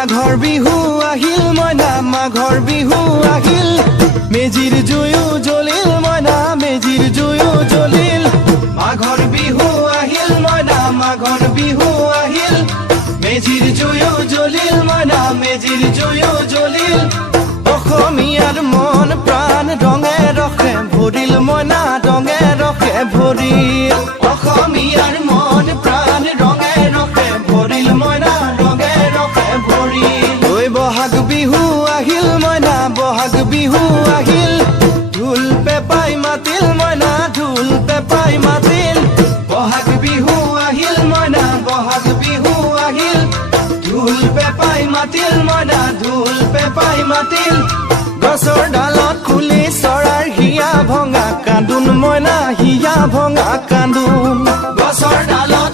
মাঘৰ বিহু আহিল মইনা মাঘৰ বিহু আহিল মেজিৰ জুয়ো জ্বলিল মইনা মেজিৰ জুয়ো জ্বলিল মাঘৰ বিহু আহিল মইনা মাঘৰ বিহু আহিল মেজিৰ জুয়ো জ্বলিল মইনা মেজিৰ জুয়ো জ্বলিল অসমীয়াৰ মন প্ৰাণ ৰঙে ৰখে ভৰিল মইনা ৰঙে ৰখে ভৰিল অসমীয়াৰ মন প্ৰাণ ৰঙে ৰখে ভৰিল মইনা ৰঙে ৰখে ভৰিল ঐ বহাগ বিহু আহিল মইনা বহাগ বিহু আহিল ঢোল পেপাই মাতিল মইনা ঢোল পেপাই মাতিল বহাগ বিহু আহিল মইনা বহাগ বিহু আহিল ঢোল পেপাই মাতিল মইনা ঢোল পেপাই মাতিল গছৰ ডালত খুলি চৰাৰ হিয়া ভঙা কান্দোন মইনা হিয়া ভঙা কান্দোন গছৰ ডালত